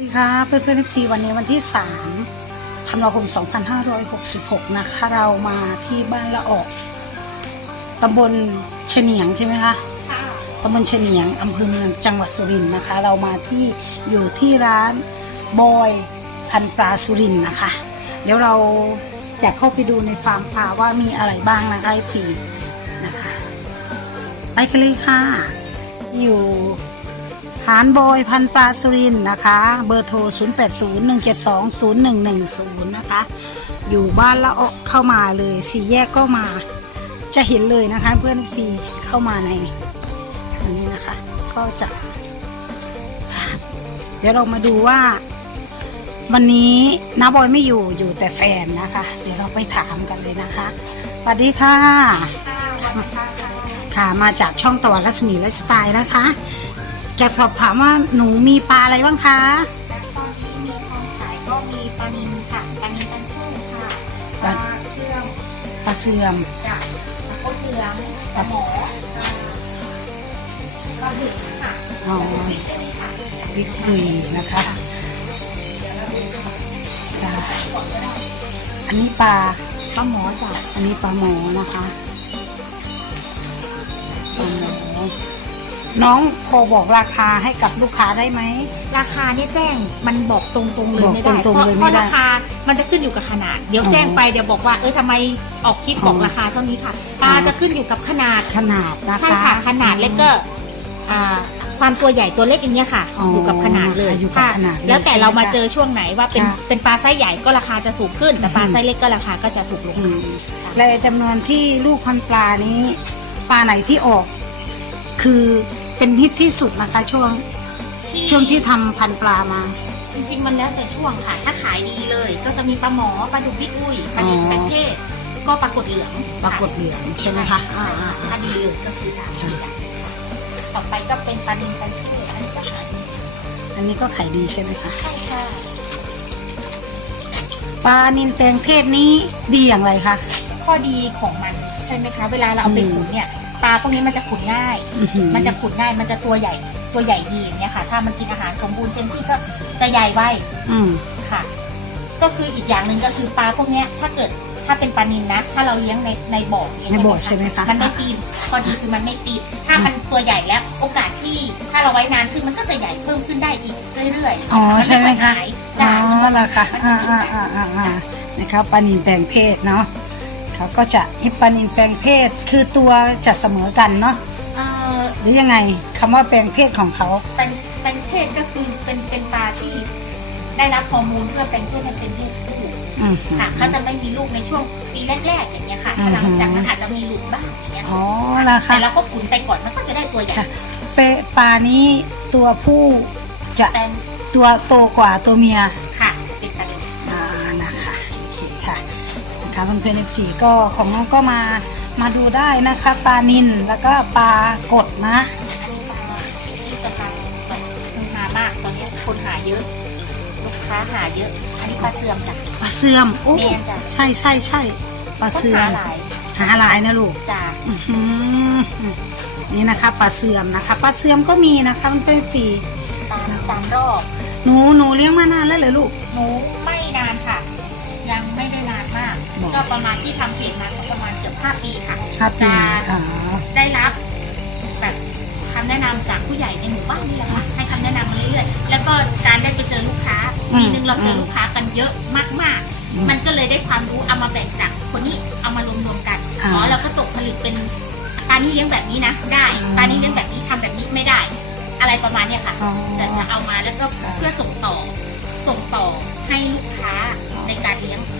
สวัสดีค่ะเพื่อนเพื่อนๆ FC วันนี้วันที่3ธันวาคม 2566 นะคะ เรามาที่บ้านละออกตำบลเฉนียงใช่ไหมคะตำบลเฉนียงอำเภอเมืองจังหวัดสุรินทร์นะคะ เรามาที่อยู่ที่ร้านบอยพันปลาสุรินทร์นะคะ เดี๋ยวเราจะเข้าไปดูในฟาร์มปลาว่ามีอะไรบ้างนะคะ FC นะคะ ไปกันเลยค่ะ อยู่ หานบอยพันปลาสุรินนะคะ เบอร์โทร 0801720110 นะคะ อยู่บ้านละอเข้ามาเลยสี่แยกก็มา จะเห็นเลยนะคะเพื่อนฟรีเข้ามาในอันนี้นะคะ ก็จะ เดี๋ยวเรามาดูว่า วันนี้น้าบอยไม่อยู่อยู่แต่แฟนนะคะ เดี๋ยวเราไปถามกันเลยนะคะสวัสดีค่ะ ค่ะมาจากช่องตะวันรัศมีไลฟ์สไตล์นะคะ จะสอบถามว่าหนูมีปลาอะไรบ้างคะและตอนนี้มีทองขายก็มีปลานินค่ะปลานินกันทุ่งค่ะปลาเชื่อมปลาเสื่อมจากปลาโคตรเหลืองปลาหมอปลาบึกค่ะอ๋อปิดเลยค่ะวิกฤตนะคะจ้ะอันนี้ปลาปลาหมอจากอันนี้ปลาหมอนะคะ น้องพอบอกราคาให้กับลูกค้าได้ไหม ราคาเนี่ยแจ้งมันบอกตรงๆเลยไม่ได้บอกตรงๆเพราะเลยเพไม่ราะได้ราคามันจะขึ้นอยู่กับขนาด เดี๋ยวอ๋อแจ้งไปเดี๋ยวบอกว่าเออทำไมออกคลิปบอกอ๋อ ราคาเท่านี้ค่ะปลาอ๋อจะขึ้นอยู่กับขนาดขนาดนะคะ ใช่ค่ะขนาดแล้วก็อ่าความตัวใหญ่ตัวเล็กอย่างเงี้ยค่ะอ๋อออยู่กับขนาดเลยอยู่กับค่ะขนาดเลยแล้วแต่ใช่ไหมเรามาคะเจอช่วงไหนว่าเป็นค่ะเป็นปลาไซส์ใหญ่ก็ราคาจะสูงขึ้น แต่ปลาอืมไซส์เล็กก็ราคาก็จะถูกลง อืมและจำนวนที่ลูกพันปลานี้ ปลาไหนที่ออก คือ เป็นฮิตที่สุดนะคะช่วงช่วงที่ทำพันปลามา จริงๆ มันแล้วแต่ช่วงค่ะ ถ้าขายดีเลย ก็จะมีปลาหมอปลาดุกพี่อุ้ยปลาเด็กอ๋อ แปนเทศก็ปลากดเหลืองปรากฏเหลืองใช่ไหมคะอ่าอ่าถ้าดีเลยก็คือสามอย่างต่อไปก็เป็นปลาดินแปนเทศอันนี้ก็ขายดีอันนี้ก็ขายดีใช่ไหมคะใช่ค่ะปลานินแตงเพศนี้ดีอย่างไรคะ ข้อดีของมันใช่ไหมคะ เวลาเราเอาไปอืมขุนเนี่ย ปลาพวกนี้มันจะขุนง่ายอื้อหือมันจะขุดง่าย มันจะตัวใหญ่ ตัวใหญ่ดีอย่างเงี้ยค่ะ ถ้ามันกินอาหารสมบูรณ์เต็มที่ก็จะใหญ่ไวอืมค่ะ ก็คืออีกอย่างหนึ่งก็คือปลาพวกเนี้ย ถ้าเกิดถ้าเป็นปลานินนะ ถ้าเราเลี้ยงในในบ่อเยในบ่อใช่ไหมคะมันไม่ปีนพอดีคือมันไม่ปีนถ้ามันตัวใหญ่แล้วโอกาสที่ถ้าเราไว้นานขึ้นมันก็จะใหญ่เพิ่มขึ้นได้อีกเรื่อยๆอ๋อมันใช่ไหมอยคะหายอ๋จ้าอเหรอคะมันอ่าจะอ่าติดอ่าอ่าอ่านะครับปลานินแปลงเพศเนาะ เขาก็จะฮิปปลานินแปลงเพศคือตัวจะเสมอกันเนาะเอ่อหรือยังไงคำว่าแปลงเพศของเขาเป็นเป็นเพศก็คือเป็นเป็นปลาที่ได้รับฮอร์โมนเพื่อเป็นเพศให้เป็นเพศผู้อืม ค่ะเขาจะไม่มีลูกในช่วงปีแรกๆอย่างเงี้ยค่ะอือฮึหลังจากนั้นอาจจะมีหลุดบ้างอย่างเงี้ยอ๋อเหรอคะแต่เราก็ขุนไปก่อนมันก็จะได้ตัวใหญ่ค่ะ เปปลานี้ตัวผู้จะเป็นตัวโตกว่าตัวเมีย นะคะเพื่อนเพื่อนๆสีก็ของน้องก็มามาดูได้นะคะปลานินแล้วก็ปลากดนะอันนี้ปลาที่จะปลาแบบคือหามากตอนนี้คนหาเยอะลูกค้าหาเยอะ อันนี้ปลาเสื่อมจ้ะ ปลาเสื่อมโอ้แม่นจ้ะ ใช่ใช่ใช่ปลาต้องเสื่อหามหลายหาหลายนะลูก จ้ะอื้อหือนี่นะคะปลาเสื่อมนะคะปลาเสื่อมก็มีนะคะเพื่อนเพื่อนๆสีตามตามรอบหนูหนูเลี้ยงมานานแล้วเหรอลูก หนูไม่ ประมาณที่ทำเพจมาก็ประมาณเกือบห้าปีค่ะครับปีจะอ๋อได้รับแบบคำแนะนำจากผู้ใหญ่ในหมู่บ้านนี่แหละค่ะให้คำแนะนำมาเรื่อยๆแล้วก็การได้ไปเจอลูกค้าปีหนึ่งเราเจอลูกค้ากันเยอะมากๆ มันก็เลยได้ความรู้เอามาแบ่งจากคนนี้เอามารวมๆกันอ่าอ๋อเราก็ตกผลึกเป็นปลานี้เลี้ยงแบบนี้นะได้อืมปลานี้เลี้ยงแบบนี้ทำแบบนี้ไม่ได้ อะไรประมาณเนี้ยค่ะ อ๋อจะจะเอามาแล้วก็อ่าเพื่อส่งต่อส่งต่อให้ลูกค้าในการเลี้ยงอีกทีอืม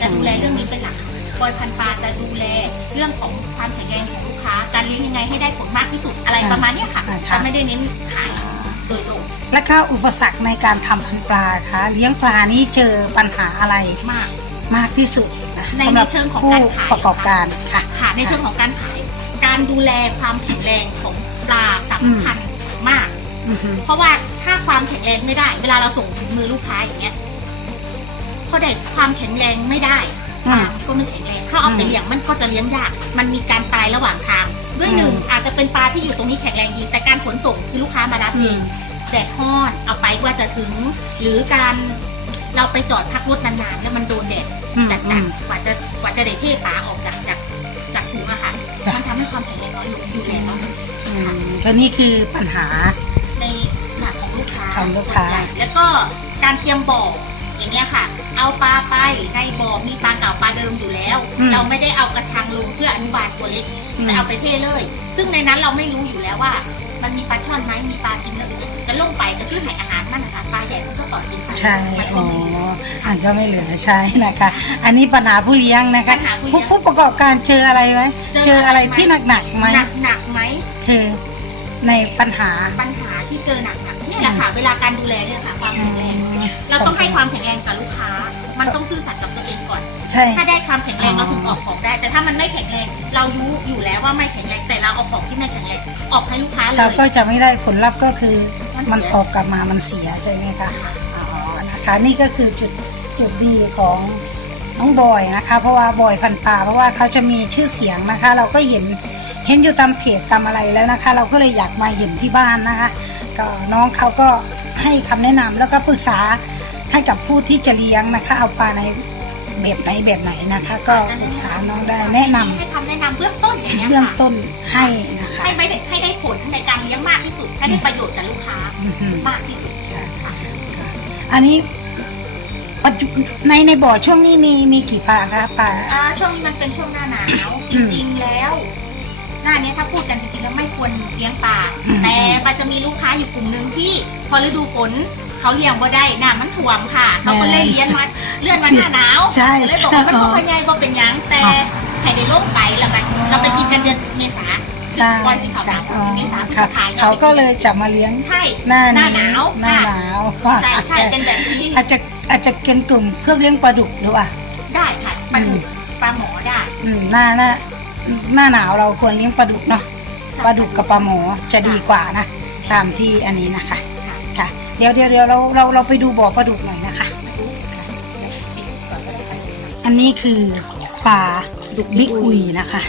จะดูแลเรื่องนี้เป็นหลักบอยพันปลาจะดูแลเรื่องของความแข็งแรงของลูกค้า การเลี้ยงยังไงให้ได้ผลมากที่สุดอะไรประมาณเนี้ยค่ะอ่าค่ะ จะไม่ได้เน้นขายโดยตรงและก็อุปสรรคในการทำพันธุ์ปลาคะเลี้ยงปลานี้เจอปัญหาอะไรมาก มากที่สุดนะในสำหรับในเชิงของผู้การขาย ประกอบการค่ะ ค่ะในเชิงของการขาย การดูแลความแข็งแรงของปลาสำคัญมาก อือฮึเพราะว่าถ้าความแข็งแรงไม่ได้ เวลาเราส่งถึงมือลูกค้าอย่างเงี้ย พอได้ความแข็งแรงไม่ได้ปอืลามมันก็ไม่แข็งแรงถ้าเอาอืมไปเลี้ยงมันก็จะเลี้ยงยาก มันมีการตายระหว่างทางด้วยหนึ่งอืมอาจจะเป็นปลาที่อยู่ตรงนี้แข็งแรงดี แต่การขนส่งคือลูกค้ามารับเองแดดฮ้อนเอาไปกว่าจะถึง หรือการเราไปจอดพักรถนานๆแล้วมันโดนแดดอืมจัดอืจัดมกว่าจะกว่าจะได้เทปลาออกจากจากจากถุงอะค่ะจ้ะมันทำให้ความแข็งแรงน้อยลงดูแลน้อยลงอืมก็นี่คือปัญหาในหนักของลูกค้าของลูกค้าส่วนใหญ่แล้วก็การเตรียมบ่อ อย่างเงี้ยค่ะ เอาปลาไปในบ่อมีปลาเก่าปลาเดิมอยู่แล้วเราไม่ได้เอากระชังลงเพื่ออนุบาลตัวเล็กอืมแต่เอาไปเทเลย ซึ่งในนั้นเราไม่รู้อยู่แล้วว่า มันมีปลาช่อนไหมมีปลากินแล้วจะลงไปก็คือให้อาหารมันนะคะปลาใหญ่มันก็ต่อกินไปใช่มันก็อ๋อไม่เหลืออันก็ไม่เหลือใช่นะคะ อันนี้ปัญหาผู้เลี้ยงนะคะ ปัญหาผู้เลี้ผู้ยงผู้ประกอบการเจออะไรไหมเจอเจออะไรอะไรไหม ที่หนักๆไหมหนักหนักไหม คือในปัญหา ปัญหาที่เจอหนักหนักเนี่ยแหละค่ะ เวลาการดูแลเนี่ยค่ะ ความแข็งแรง เราต้องให้ความแข็งแรงกับลูกค้า มันต้องซื่อสัตย์กับตัวเองก่อน ใช่ ถ้าได้ความแข็งแรงอ๋อเราถึงออกของได้ แต่ถ้ามันไม่แข็งแรง เรารู้อยู่แล้วว่าไม่แข็งแรง แต่เราเอาของที่ไม่แข็งแรงออกให้ลูกค้าเลเราย ก็จะไม่ได้ผลลัพธ์ก็คือมันเสีย มันตอบกลับมามันเสียใช่ไหมคะอ๋อนะคะนี่ก็คือจุดจุดดีของน้องบอยนะคะ เพราะว่าบอยพันตาเพราะว่าเขาจะมีชื่อเสียงนะคะ เราก็เห็นเห็นอยู่ตามเพจตามอะไรแล้วนะคะ เราก็เลยอยากมาเห็นที่บ้านนะคะ ก็น้องเขาก็ให้คำแนะนำแล้วก็ปรึกษา ให้กับผู้ที่จะเลี้ยงนะคะ เอาปลาในแบบไหนแบบไหนนะคะ ก็ปรึกษาน้องได้แนะนำให้คำแนะนำเบื้องต้นอย่างเงี้ยเบื้องค่ะต้นให้นะคะให้ไม่ได้ให้ได้ผลในการเลี้ยงมากที่สุด ให้ได้ประโยชน์กับลูกค้าอือหือมากที่สุดค่ะอันนี้ปัจจุในในบ่อช่วงนี้มีมีกี่ปลาคะปลา อ่าช่วงนี้มันเป็นช่วงหน้าหนาวอืจมริงๆแล้ว หน้านี้ถ้าพูดกันจริงๆแล้วไม่ควรเลี้ยงปลาอืม แต่มันจะมีลูกค้าอยู่กลุ่มหนึ่งที่ พอฤดูฝน เขาเลี้ยงบ่ได้น้ำมันท่วมค่ะ เขาก็เลยเลี้ยงมาเลื่อนมาหน้าหนาวใช่ก็เลยบอกว่ามันใช่บ่พยายบ่เป็นหยังแต่อ๋อให้ได้ลงไปแล้วกันเราไปกินกันเดือนเมษาใช่วันสิเขาหนาวอ๋อเมษาพฤษค่ะภาเขาก็เลยจะมาเลี้ยงใช่หน้าหน้าหนาวหน้าค่ะหนาวใช่ใช่เป็นแบบนี้อาจจะอาจจะเป็นกลุ่มเพื่อเลี้ยงปลาดุกหรือว่าได้ค่ะปลาดุกปลาหมอได้อืมหน้าหน้าหน้าหนาวเราควรเลี้ยงปลาดุกเนาะปลาดุกกับปลาหมอจะดีกว่านะ ตามที่อันนี้นะคะค่ะค่ะ เดี๋ยวเดี๋ยวเดี๋ยวเราเราเราไปดูบ่อปลาดุกหน่อยนะคะ อันนี้คือปลาดุกบิ๊กอุยนะคะ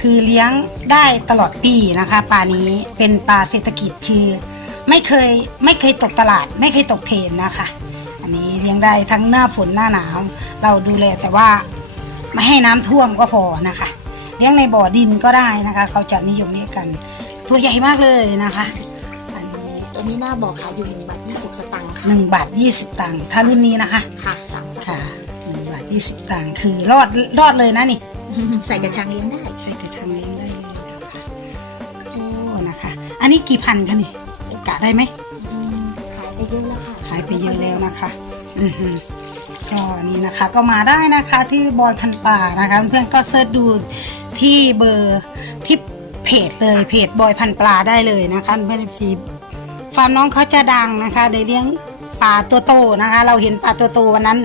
คือเลี้ยงได้ตลอดปีนะคะปลานี้เป็นปลาเศรษฐกิจคือไม่เคยไม่เคยตกตลาด ไม่เคยตกเทรนนะคะ อันนี้เลี้ยงได้ทั้งหน้าฝนหน้าหนาว เราดูแลแต่ว่าไม่ให้น้ำท่วมก็พอนะคะ เลี้ยงในบ่อดินก็ได้นะคะ เขาจะนิยมเลี้ยงกัน ตัวใหญ่มากเลยนะคะ อันนี้ตัวนี้หน้าบ่อขายอยู่ สิบสตางค์ค่ะหนึ่งบาทยี่สิบตังค์ถ้ารุ่นนี้นะคะ ค่ะต่างสค่ะหนึ่งบาทยี่สิบตังค์คือรอดรอดเลยนะนี่ ใส่กระชังเลี้ยงได้ใช้กระชังเลี้ยงได้เลยนะคะโอ้นะคะ อันนี้กี่พันคะนี่กะได้ไหมขายไปเยอะแล้วค่ะขายไปเยอะแล้วนะคะอือหือก็นี่นะคะก็มาได้นะคะที่บอยพันป่านะคะเพื่อนๆก็เซิร์ชดูที่เบอร์ที่เพจเลยเพจบอยพันปลาได้เลยนะคะเพื่อนๆ ฟีฟาร์มน้องเขาจะดังนะคะได้เลี้ยงปลาตัวโตนะคะ เราเห็นปลาตัวโตวันนั้น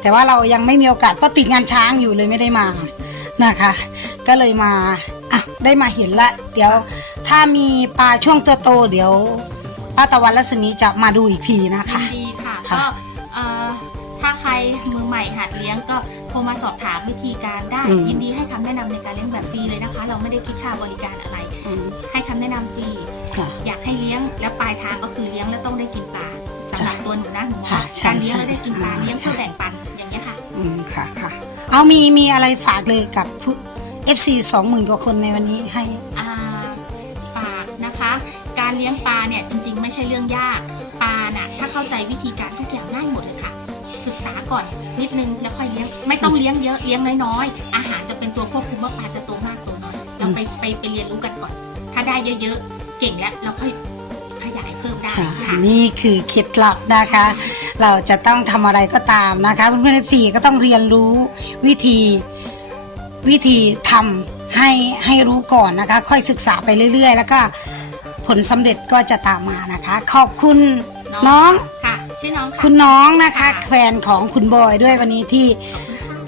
แต่ว่าเรายังไม่มีโอกาสเพราะติดงานช้างอยู่เลยไม่ได้มานะคะ ก็เลยมาอะได้มาเห็นละ เดี๋ยวถ้ามีปลาช่วงตัวโต เดี๋ยวป้าตะวันรัศมีจะมาดูอีกทีนะคะดีค่ะค่ะก็เอ่อถ้าใครมือใหม่หัดเลี้ยงก็โทรมาสอบถามวิธีการได้อืมยินดีให้คำแนะนำในการเลี้ยงแบบฟรีเลยนะคะ เราไม่ได้คิดค่าบริการอะไรอืมให้คำแนะนำฟรี ค่ะ อยากให้เลี้ยงแล้วปลายทางก็คือเลี้ยงแล้วต้องได้กินปลาสำหรับตัวหนูนะหนูมองค่ะว่าใช่การเลี้ยงใช่แล้วได้กินปลาอ่าเลี้ยงเพื่อแบ่งปันอย่างเงี้ยค่ะ อืมค่ะค่ะ เอามีมีอะไรฝากเลยกับผู้ FC สองหมื่นกว่าคนในวันนี้ให้ อ่าฝากนะคะ การเลี้ยงปลาเนี่ยจริงๆ ไม่ใช่เรื่องยากปลาน่ะถ้าเข้าใจวิธีการทุกอย่างง่ายหมดเลยค่ะ ศึกษาก่อนนิดนึงแล้วค่อยเลี้ยงไม่ต้องเลี้ยงเยอะเลี้ยงน้อยๆอาหารจะเป็นตัวควบคุมว่าปลาจะโตมากโตน้อยเราไปไปไปเรียนรู้กันก่อน ถ้าได้เยอะๆ เก่งแล้วเราค่อยขยายเพิ่มได้ค่ะค่ะ นี่คือเคล็ดลับนะคะ เราจะต้องทำอะไรก็ตามนะคะเพื่อนๆ FC ก็ต้องเรียนรู้วิธีวิธีทำให้ให้รู้ก่อนนะคะ ค่อยศึกษาไปเรื่อยๆ แล้วก็ผลสำเร็จก็จะตามมานะคะ ขอบคุณน้อง ค่ะ ชื่อน้องค่ะคุณน้องนะคะ ค่ะ แฟนของคุณบอยด้วยวันนี้ที่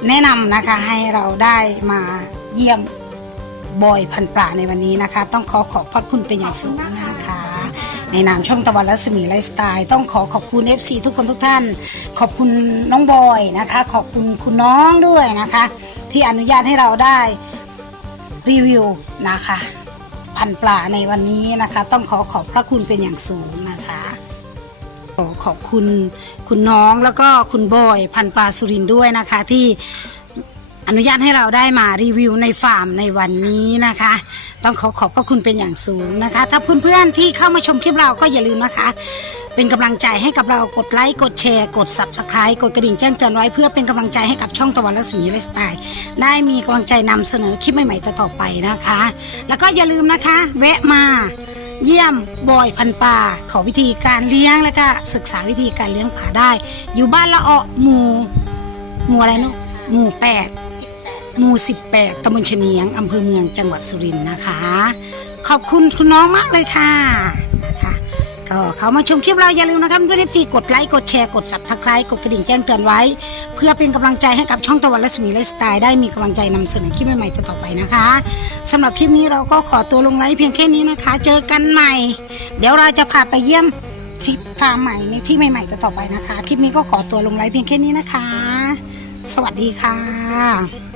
แนะนำนะคะให้เราได้มาเยี่ยม บอยพันปลาในวันนี้นะคะ ต้องขอขอบพระคุณเป็นอย่างสูงนะคะ ในนามช่องตะวันรัศมีไลฟ์สไตล์ต้องขอขอบคุณ FC ทุกคนทุกท่าน ขอบคุณน้องบอยนะคะ ขอบคุณคุณน้องด้วยนะคะ ที่อนุญาตให้เราได้รีวิวนะคะพันปลาในวันนี้นะคะ ต้องขอขอบพระคุณเป็นอย่างสูงนะคะขอขอบคุณคุณน้องแล้วก็คุณบอยพันปลาสุรินด้วยนะคะที่ อนุญาตให้เราได้มารีวิวในฟาร์มในวันนี้นะคะ ต้องขอขอบพระคุณเป็นอย่างสูงนะคะ ถ้าเพื่อนๆที่เข้ามาชมคลิปเราก็อย่าลืมนะคะ เป็นกำลังใจให้กับเรากดไลค์กดแชร์ กด subscribe กดกระดิ่งแจ้งเตือนไว้เพื่อเป็นกำลังใจให้กับช่องตะวันรัศมีไลฟ์สไตล์ได้มีกำลังใจนำเสนอคลิปใหม่ๆต่อไปนะคะ แล้วก็อย่าลืมนะคะ แวะมาเยี่ยมบอยพันปลาขอวิธีการเลี้ยงแล้วก็ศึกษาวิธีการเลี้ยงผาได้ อยู่บ้านละออหมู่หมู่อะไรเนาะหมู่แปด หมู่สิบแปดตำบลเฉนียงอำเภอเมืองจังหวัดสุรินทร์นะคะ ขอบคุณคุณน้องมากเลยค่ะนะคะก็เขามาชมคลิปเราอย่าลืมนะครับเพื่อนๆที่กดไลค์กดแชร์กด subscribe กดกระดิ่งแจ้งเตือนไว้ เพื่อเป็นกำลังใจให้กับช่องตะวันรัศมีไลฟ์สไตล์ได้มีกำลังใจนำเสนอคลิปใหม่ๆต่อๆไปนะคะสำหรับคลิปนี้เราก็ขอตัวลงไลฟ์เพียงแค่นี้นะคะ เจอกันใหม่ เดี๋ยวเราจะพาไปเยี่ยมที่ฟาร์มใหม่ในที่ใหม่ๆต่อๆไปนะคะ คลิปนี้ก็ขอตัวลงไลฟ์เพียงแค่นี้นะคะ สวัสดีค่ะ